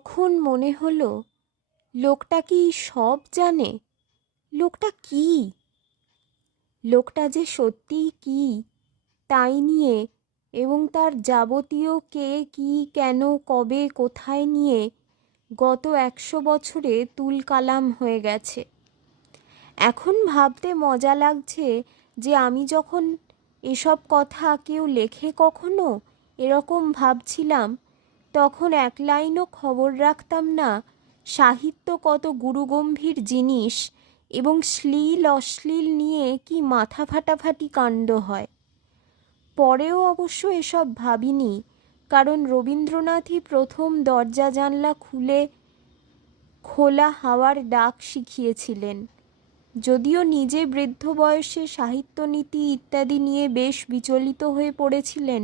তখন মনে হলো লোকটা কি সব জানে? লোকটা কি? লোকটা যে সত্যিই কি তাই নিয়ে এবং তার যাবতীয় কে কি কেন কবে কোথায় নিয়ে গত 100 বছরে তুলকালাম হয়ে গেছে। এখন ভাবতে মজা লাগছে যে আমি যখন এসব কথা কেউ লেখে কখনো এরকম ভাবছিলাম, তখন এক লাইনও খবর রাখতাম না সাহিত্য কত গুরুগম্ভীর জিনিস এবং শ্লীল অশ্লীল নিয়ে কি মাথা ফাটাফাটি কাণ্ড হয়। পরেও অবশ্য এসব ভাবিনি, কারণ রবীন্দ্রনাথই প্রথম দরজা জানলা খুলে খোলা হাওয়ার ডাক শিখিয়েছিলেন। যদিও নিজে বৃদ্ধ বয়সে সাহিত্যনীতি ইত্যাদি নিয়ে বেশ বিচলিত হয়ে পড়েছিলেন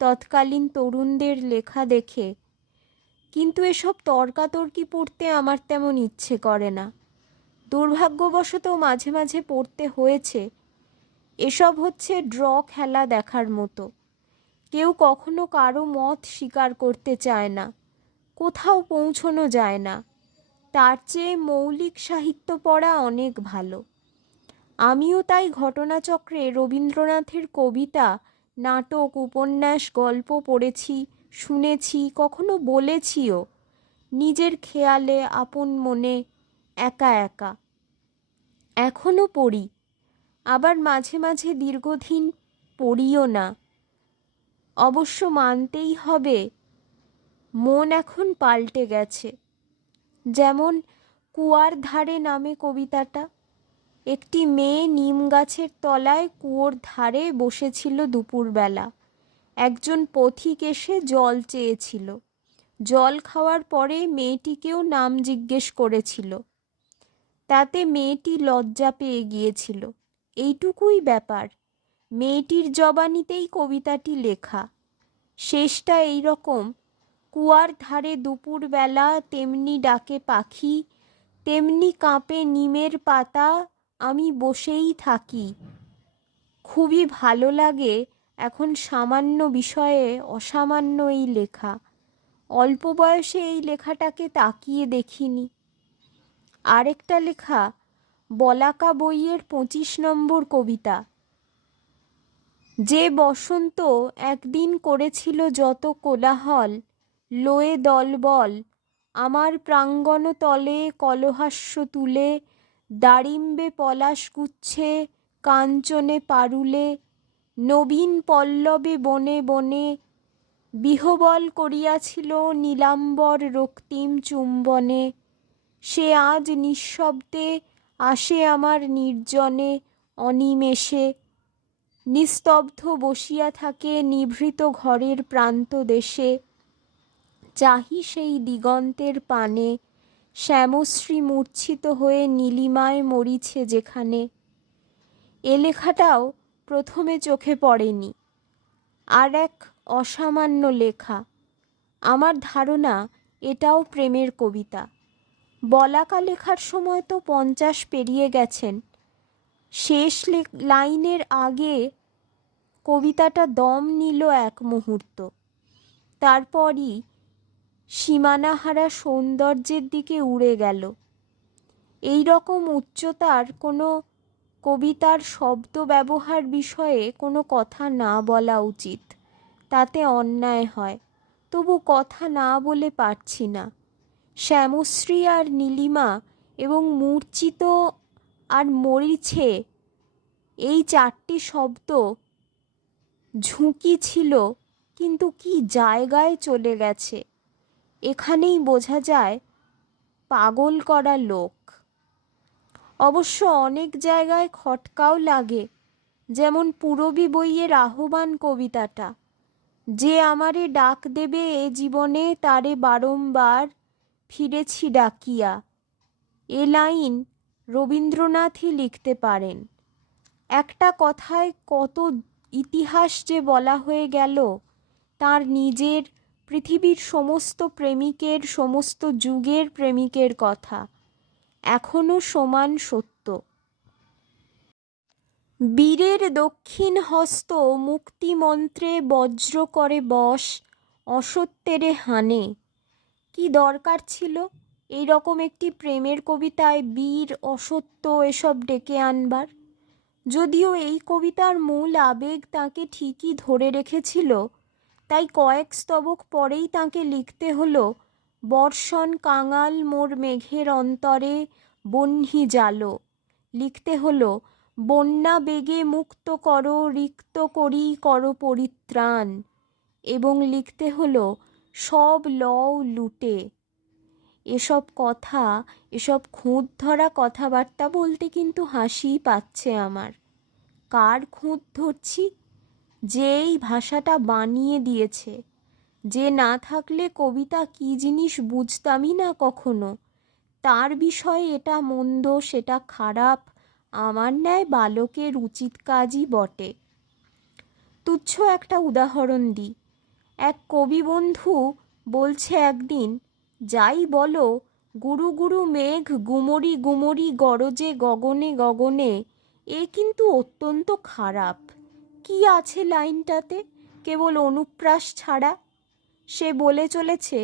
তৎকালীন তরুণদের লেখা দেখে, কিন্তু এসব তর্কাতর্কি পড়তে আমার তেমন ইচ্ছে করে না। দুর্ভাগ্যবশত মাঝে মাঝে পড়তে হয়েছে। এসব হচ্ছে ড্র খেলা দেখার মতো। কেউ কখনো কারো মত স্বীকার করতে চায় না, কোথাও পৌঁছনো যায় না। তার চেয়ে মৌলিক সাহিত্য পড়া অনেক ভালো। আমিও তাই ঘটনাচক্রে রবীন্দ্রনাথের কবিতা, নাটক, উপন্যাস, গল্প পড়েছি, শুনেছি, কখনো বলেছিও, নিজের খেয়ালে, আপন মনে, একা একা। এখনো পড়ি, আবার মাঝে মাঝে দীর্ঘদিন পড়িও না। অবশ্য মানতেই হবে মন এখন পাল্টে গেছে। যেমন কুয়ার ধারে নামে কবিতাটা। একটি মেয়ে নিম গাছের তলায় কুয়োর ধারে বসেছিল দুপুরবেলা। একজন পথিক এসে জল চেয়েছিল। জল খাওয়ার পরে মেয়েটিকেও নাম জিজ্ঞেস করেছিল। তাতে মেয়েটি লজ্জা পেয়ে গিয়েছিল। এইটুকুই ব্যাপার। মেয়েটির জবানিতেই কবিতাটি লেখা। শেষটা এই রকম: কুয়ার ধারে দুপুরবেলা তেমনি ডাকে পাখি, তেমনি কাঁপে নিমের পাতা, আমি বসেই থাকি। খুবই ভালো লাগে এখন সামান্য বিষয়ে অসামান্য এই লেখা। অল্প বয়সে এই লেখাটাকে তাকিয়ে দেখিনি। আরেকটা লেখা বলাকা বইয়ের 25 নম্বর কবিতা। যে বসন্ত একদিন করেছিল যত কোলাহল, লয়ে দলবল, আমার প্রাঙ্গণ তলে কলহাস্য তুলে, দারিম্বে পলাশ গুচ্ছে কাঞ্চনে পারুলে, নবীন পল্লবে বনে বনে, বিহবল করিয়াছিল নীলাম্বর রক্তিম চুম্বনে, সে আজ নিঃশব্দে আসে আমার নির্জনে অনিমেষে, নিস্তব্ধ বসিয়া থাকে নিভৃত ঘরের প্রান্ত দেশে, চাহি সেই দিগন্তের পানে, শ্যামশ্রী মূর্ছিত হয়ে নীলিমায় মরিছে যেখানে। এ লেখাটাও প্রথমে চোখে পড়েনি। আর এক অসামান্য লেখা। আমার ধারণা এটাও প্রেমের কবিতা। বলাকা লেখার সময় তো 50 পেরিয়ে গেছেন। শেষ লাইনের আগে কবিতাটা দম নিল এক মুহূর্ত, তারপরই সীমানাহারা সৌন্দর্যের দিকে উড়ে গেল। এই রকম উচ্চতার কোনো কবিতার শব্দ ব্যবহার বিষয়ে কোনো কথা না বলা উচিত, তাতে অন্যায় হয়। তবু কথা না বলে পারছি না। শ্যামশ্রী আর নীলিমা এবং মূর্ছিত আর মরিছে, এই 4টি শব্দ ঝুঁকি ছিল, কিন্তু কি জায়গায় চলে গেছে। এখানেই বোঝা যায় পাগল করা লোক। অবশ্য অনেক জায়গায় খটকাও লাগে, যেমন পূরবী বইয়ের আহ্বান কবিতাটা। যে আমারে ডাক দেবে এ জীবনে তারে বারংবার ফিরেছি ডাকিয়া। এ লাইন রবীন্দ্রনাথই লিখতে পারেন। একটা কথায় কত ইতিহাস যে বলা হয়ে গেল, তার নিজের, পৃথিবীর সমস্ত প্রেমিকের, সমস্ত যুগের প্রেমিকের কথা এখনো সমান সত্য। বীরের দক্ষিণ হস্ত মুক্তি মন্ত্রে বজ্র করে বশ, অসত্যেরে হানে, কি দরকার ছিল এই রকম একটি প্রেমের কবিতায় বীর অসত্য এসব ডেকে আনবার? যদিও এই কবিতার মূল আবেগ তাকে ঠিকই ধরে রেখেছিল, তাই কয়েক স্তবক পরেই তাকে লিখতে হলো, বর্ষণ কাঙাল মোর মেঘের অন্তরে বহ্নি জালো। লিখতে হলো, বন্যা বেগে মুক্ত করো রিক্ত করি করো পরিত্রাণ। এবং লিখতে হলো, সব লও লুটে। এসব কথা, এসব খুঁত ধরা কথাবার্তা বলতে কিন্তু হাসিই পাচ্ছে আমার। কার খুঁত ধরছি? যে এই ভাষাটা বানিয়ে দিয়েছে, যে না থাকলে কবিতা কি জিনিস বুঝতামই না কখনো, তার বিষয়ে এটা মন্দ সেটা খারাপ আমার ন্যায় বালকের উচিত কাজই বটে। তুচ্ছ একটা উদাহরণ দিই। এক কবি বন্ধু বলছে একদিন, যাই বলো গুরু গুরু মেঘ গুমরি গুমরি গরজে গগনে গগনে, এ কিন্তু অত্যন্ত খারাপ। কি আছে লাইনটাতে কেবল অনুপ্রাস ছাড়া? সে বলে চলেছে,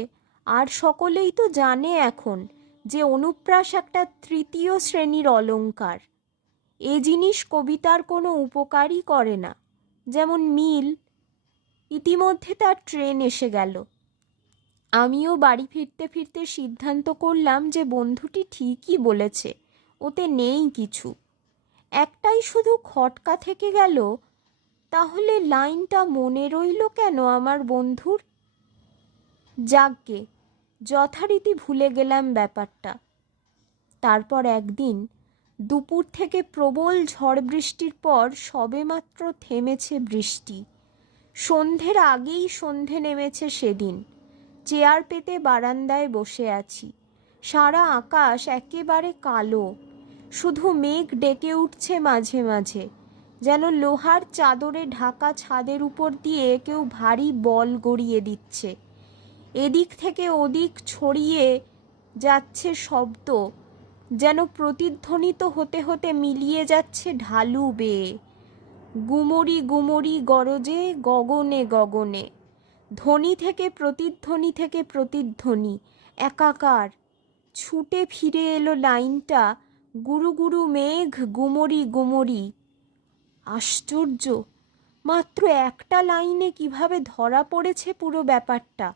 আর সকলেই তো জানে এখন যে অনুপ্রাস একটা তৃতীয় শ্রেণীর অলংকার। এ জিনিস কবিতার কোনো উপকারই করে না। যেমন মিল। ইতিমধ্যে তার ট্রেন এসে গেল। আমিও বাড়ি ফিরতে ফিরতে সিদ্ধান্ত করলাম যে বন্ধুটি ঠিকই বলেছে, ওতে নেই কিছু। একটাই শুধু খটকা থেকে গেল, তাহলে লাইনটা মনে রইল কেন আমার বন্ধুর? যাকগে, যথারীতি ভুলে গেলাম ব্যাপারটা। তারপর একদিন দুপুর থেকে প্রবল ঝড় বৃষ্টির পর সবেমাত্র থেমেছে বৃষ্টি। সন্ধ্যের আগেই সন্ধে নেমেছে সেদিন। চেয়ার পেতে বারান্দায় বসে আছি। সারা আকাশ একেবারে কালো, শুধু মেঘ ডেকে উঠছে মাঝে মাঝে, যেন লোহার চাদরে ঢাকা ছাদের উপর দিয়ে কেউ ভারী বল গড়িয়ে দিচ্ছে। এদিক থেকে ওদিক ছড়িয়ে যাচ্ছে শব্দ, যেন প্রতিধ্বনিত হতে হতে মিলিয়ে যাচ্ছে ঢালু বেয়ে। গুমরি গুমরি গরজে গগনে গগনে, ধ্বনি থেকে প্রতিধ্বনি থেকে প্রতিধ্বনি একাকার। ছুটে ফিরে এলো লাইনটা, গুরু গুরু মেঘ গুমরি গুমরি। আশ্চর্য, মাত্র একটা লাইনে কিভাবে ধরা পড়েছে পুরো ব্যাপারটা।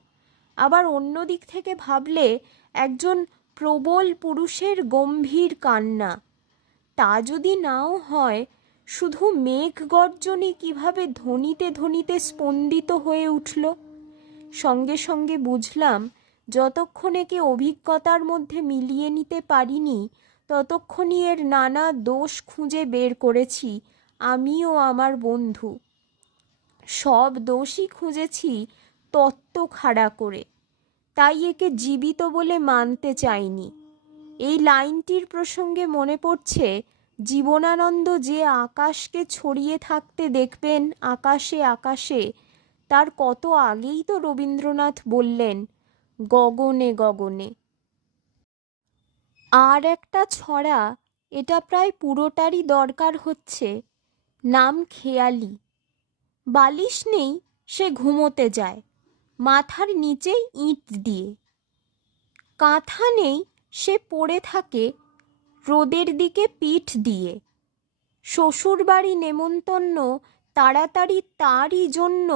আবার অন্য দিক থেকে ভাবলে একজন প্রবল পুরুষের গম্ভীর কান্না। তা যদি নাও হয়, শুধু মেঘ গর্জনই কিভাবে ধ্বনিতে ধ্বনিতে স্পন্দিত হয়ে উঠল। সঙ্গে সঙ্গে বুঝলাম, যতক্ষণ একে অভিজ্ঞতার মধ্যে মিলিয়ে নিতে পারিনি, ততক্ষণই এর নানা দোষ খুঁজে বের করেছি আমি ও আমার বন্ধু। সব দোষই খুঁজেছি তত্ত্ব খাড়া করে, তাই একে জীবিত বলে মানতে চাইনি। এই লাইনটির প্রসঙ্গে মনে পড়ছে, জীবনানন্দ যে আকাশকে ছড়িয়ে থাকতে দেখবেন আকাশে আকাশে, তার কত আগেই তো রবীন্দ্রনাথ বললেন, গগনে গগনে। আর একটা ছড়া, এটা প্রায় পুরোটারই দরকার হচ্ছে, নাম খেয়ালি। বালিশ নেই, সে ঘুমোতে যায় মাথার নিচেই ইঁট দিয়ে। কাঁথা নেই, সে পড়ে থাকে রোদের দিকে পিঠ দিয়ে। শ্বশুরবাড়ি নেমন্তন্ন তাড়াতাড়ি তারই জন্য,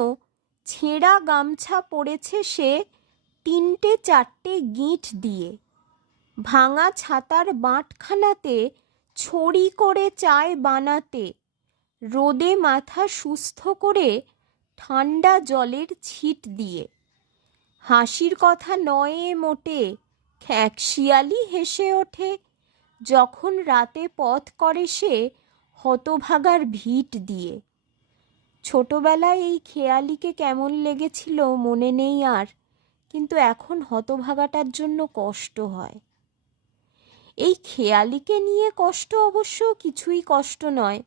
ছেঁড়া গামছা পরেছে সে 3-4টে গিঁট দিয়ে। ভাঙা ছাতার বাঁটখানাতে ছড়ি করে চায় বানাতে, রোদে মাথা সুস্থ করে ঠান্ডা জলের ছিট দিয়ে। হাসির কথা নয় মোটে, খ্যাঁকশিয়ালি হেসে ওঠে, যখন রাতে পথ করে সে হতভাগার ভিট দিয়ে। ছোটবেলায় এই খেয়ালিকে কেমন লেগেছিল মনে নেই আর, কিন্তু এখন হতভাগাটার জন্য কষ্ট হয়। এই খেয়ালিকে নিয়ে কষ্ট অবশ্য কিছুই কষ্ট নয়,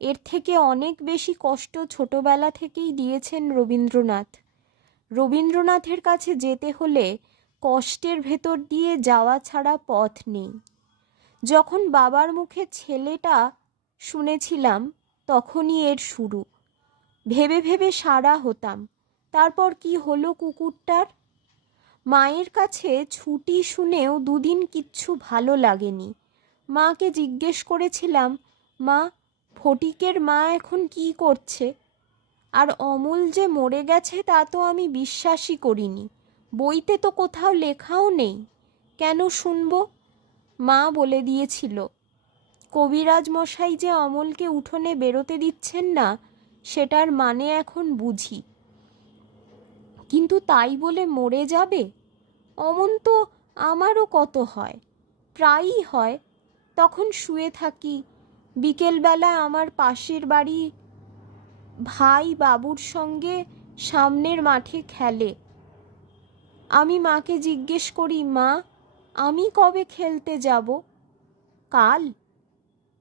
এর থেকে অনেক বেশি কষ্ট ছোটবেলা থেকেই দিয়েছেন রবীন্দ্রনাথ। রবীন্দ্রনাথের কাছে যেতে হলে কষ্টের ভেতর দিয়ে যাওয়া ছাড়া পথ নেই। যখন বাবার মুখে ছেলেটা শুনেছিলাম, তখনই এর শুরু। ভেবে ভেবে সারা হতাম, তারপর কি হলো কুকুরটার? মায়ের কাছে ছুটি শুনেও দুদিন কিচ্ছু ভালো লাগেনি। মাকে জিজ্ঞেস করেছিলাম, মা, ফটিকের মা এখন কি করছে? আর অমল যে মরে গেছে তা তো আমি বিশ্বাসই করিনি, বইতে তো কোথাও লেখাও নেই। কেন শুনবো? মা বলে দিয়েছিল। কবিরাজ মশাই যে অমলকে উঠোনে বেরোতে দিচ্ছেন না, সেটার মানে এখন বুঝি। কিন্তু তাই বলে মরে যাবে? অমন তো আমারও কত হয়, প্রায়ই হয়। তখন শুয়ে থাকি, বিকেলবেলা আমার পাশের বাড়ি ভাই বাবুর সঙ্গে সামনের মাঠে খেলে। আমি মাকে জিজ্ঞেস করি, মা, আমি কবে খেলতে যাব? কাল।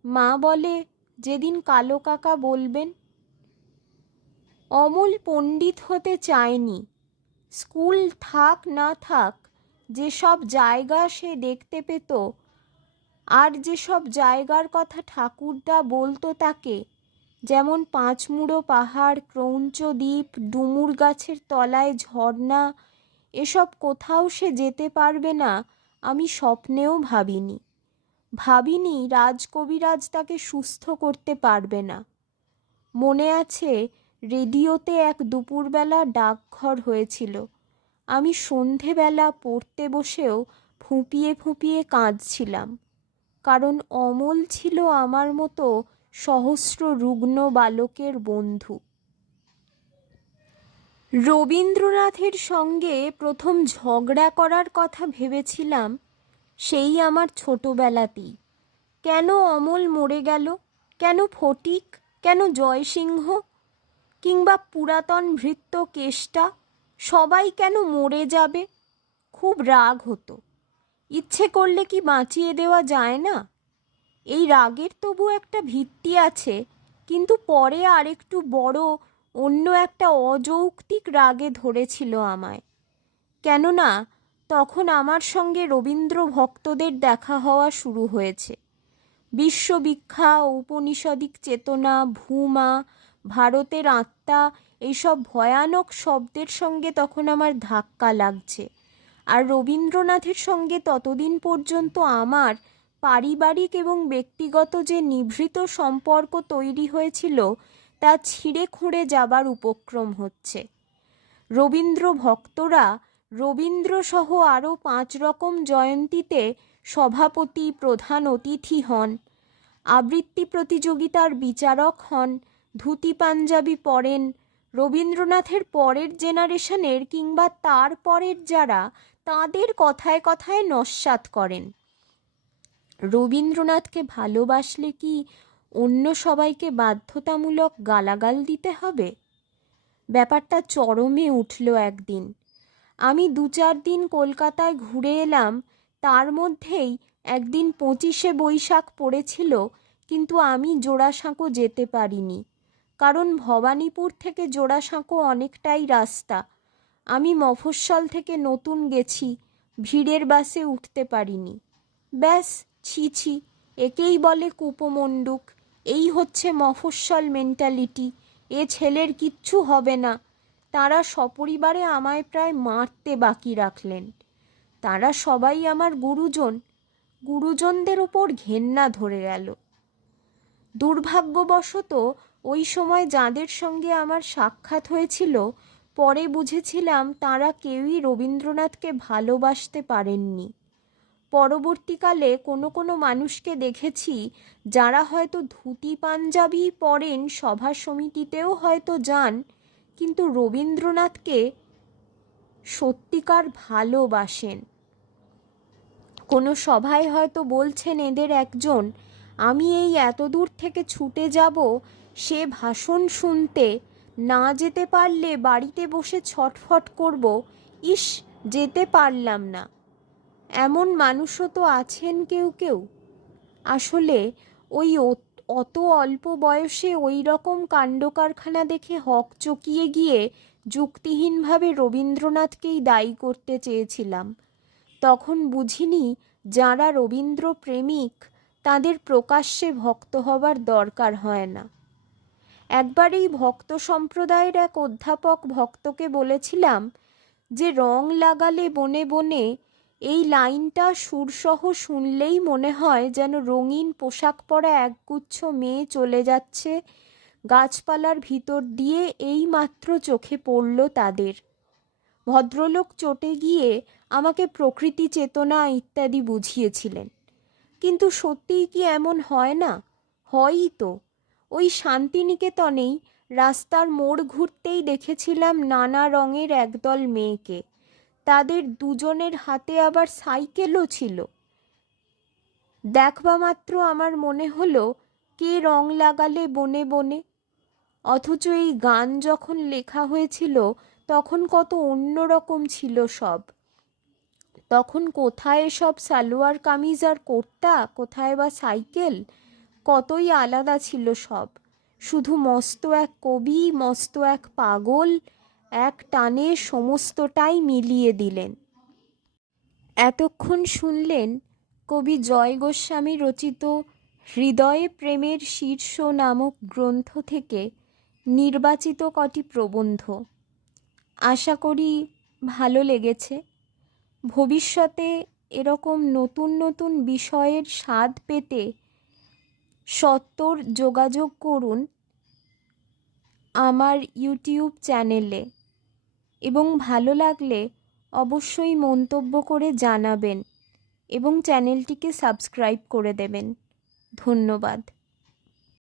মা বলে, যেদিন কালো কাকা বলবেন। অমল পণ্ডিত হতে চায়নি। স্কুল থাক না থাক, যেসব জায়গা সে দেখতে পেত, আর যেসব জায়গার কথা ঠাকুরদা বলতো তাকে, যেমন পাঁচমুড়ো পাহাড়, ক্রৌঞ্চ দ্বীপ, ডুমুর গাছের তলায় ঝর্ণা, এসব কোথাও সে যেতে পারবে না আমি স্বপ্নেও ভাবিনি। ভাবিনি রাজকবিরাজ তাকে সুস্থ করতে পারবে না। মনে আছে, রেডিওতে এক দুপুরবেলা ডাকঘর হয়েছিল। আমি সন্ধেবেলা পড়তে বসেও ফুঁপিয়ে ফুঁপিয়ে কাঁদছিলাম, কারণ অমল ছিল আমার মতো সহস্র রুগ্ন বালকের বন্ধু। রবীন্দ্রনাথের সঙ্গে প্রথম ঝগড়া করার কথা ভেবেছিলাম সেই আমার ছোটবেলাতেই। কেন অমল মরে গেল? কেন ফটিক? কেন জয়সিংহ? কিংবা পুরাতন ভৃত্য কেষ্টা? সবাই কেন মরে যাবে? খুব রাগ হতো। ইচ্ছে করলে কি বাঁচিয়ে দেওয়া যায় না? এই রাগের তবু একটা ভিত্তি আছে, কিন্তু পরে আরেকটু বড় অন্য একটা অযৌক্তিক রাগে ধরেছিল আমায়। কেননা তখন আমার সঙ্গে রবীন্দ্র ভক্তদের দেখা হওয়া শুরু হয়েছে। বিশ্ববিখ্যা, ঔপনিষদিক চেতনা, ভূমা, ভারতের আত্মা, এইসব ভয়ানক শব্দের সঙ্গে তখন আমার ধাক্কা লাগছে। আর রবীন্দ্রনাথের সঙ্গে ততদিন পর্যন্ত আমার পারিবারিক এবং ব্যক্তিগত যে নিভৃত সম্পর্ক তৈরি হয়েছিল তা ছিঁড়ে খুঁড়ে যাবার উপক্রম হচ্ছে। রবীন্দ্র ভক্তরা রবীন্দ্রসহ আরও 5 রকম জয়ন্তীতে সভাপতি, প্রধান অতিথি হন, আবৃত্তি প্রতিযোগিতার বিচারক হন, ধুতি পাঞ্জাবি পরেন। রবীন্দ্রনাথের পরের জেনারেশনের কিংবা তার পরের যারা, তাদের কথায় কথায় নস্যাৎ করেন। রবীন্দ্রনাথকে ভালোবাসলে কি অন্য সবাইকে বাধ্যতামূলক গালাগাল দিতে হবে? ব্যাপারটা চরমে উঠল একদিন। আমি 2-4 দিন কলকাতায় ঘুরে এলাম। তার মধ্যেই একদিন 25শে বৈশাখ পড়েছিল, কিন্তু আমি জোড়াসাঁকো যেতে পারিনি, কারণ ভবানীপুর থেকে জোড়াসাঁকো অনেকটাই রাস্তা। আমি মফস্বল থেকে নতুন গেছি, ভিড়ের বাসে উঠতে পারিনি। ব্যাস, ছি ছি, একেই বলে কূপমণ্ডুক। এই হচ্ছে মফস্বল মেন্টালিটি। এ ছেলের কিচ্ছু হবে না। তারা সপরিবারে আমায় প্রায় মারতে বাকি রাখলেন। তারা সবাই আমার গুরুজন। গুরুজনদের ওপর ঘেন্না ধরে গেল। দুর্ভাগ্যবশত ওই সময় যাদের সঙ্গে আমার সাক্ষাৎ হয়েছিল, পরে বুঝেছিলাম তারা কেউই রবীন্দ্রনাথকে ভালোবাসতে পারেননি। পরবর্তীকালে কোনো কোনো মানুষকে দেখেছি যারা হয়তো ধুতি পাঞ্জাবি পরেন, সভা সমিতিতেও হয়তো যান, কিন্তু রবীন্দ্রনাথকে সত্যিকার ভালোবাসেন। কোনো সভায় হয়তো বলছেন এদের একজন, আমি এই এত দূর থেকে ছুটে যাব সে ভাষণ শুনতে, না যেতে পারলে বাড়িতে বসে ছটফট করব, ইস, যেতে পারলাম না। এমন মানুষও তো আছেন কেউ কেউ। আসলে ওই অত অল্প বয়সে ওই রকম কাণ্ডকারখানা দেখে হক চকিয়ে গিয়ে যুক্তিহীনভাবে রবীন্দ্রনাথকেই দায়ী করতে চেয়েছিলাম। তখন বুঝিনি যারা রবীন্দ্র প্রেমিক তাদের প্রকাশ্যে ভক্ত হবার দরকার হয় না। একবার এই ভক্ত সম্প্রদায়ের এক অধ্যাপক ভক্তকে বলেছিলাম, যে রং লাগালে বনে বনে, এই লাইনটা সুরসহ শুনলেই মনে হয় যেন রঙিন পোশাক পরা একগুচ্ছ মেয়ে চলে যাচ্ছে গাছপালার ভিতর দিয়ে, এই মাত্র চোখে পড়ল তাদের। ভদ্রলোক চটে গিয়ে আমাকে প্রকৃতি চেতনা ইত্যাদি বুঝিয়েছিলেন। কিন্তু সত্যিই কি এমন হয় না? হয়ই তো। ওই শান্তিনিকেতনেই রাস্তার মোড় ঘুরতেই দেখেছিলাম নানা রঙের একদল মেয়েকে। তাদের দুজনের হাতে আবার সাইকেলও ছিল। দেখবা মাত্র আমার মনে হলো কে রং লাগালে বনে বনে। অথচ এই গান যখন লেখা হয়েছিল তখন কত অন্যরকম ছিল সব। তখন কোথায় সব সালোয়ার কামিজ আর কুর্তা, কোথায় বা সাইকেল, কতই আলাদা ছিল সব। শুধু মস্ত এক কবি, মস্ত এক পাগল এক টানে সমস্তটাই মিলিয়ে দিলেন। এতক্ষণ শুনলেন কবি জয় গোস্বামী রচিত হৃদয়ে প্রেমের শীর্ষ নামক গ্রন্থ থেকে নির্বাচিত কটি প্রবন্ধ। আশা করি ভালো লেগেছে। ভবিষ্যতে এরকম নতুন নতুন বিষয়ের স্বাদ পেতে সত্বর যোগাযোগ করুন আমার ইউটিউব চ্যানেলে, এবং ভালো লাগলে অবশ্যই মন্তব্য করে জানাবেন এবং চ্যানেলটিকে সাবস্ক্রাইব করে দেবেন। ধন্যবাদ।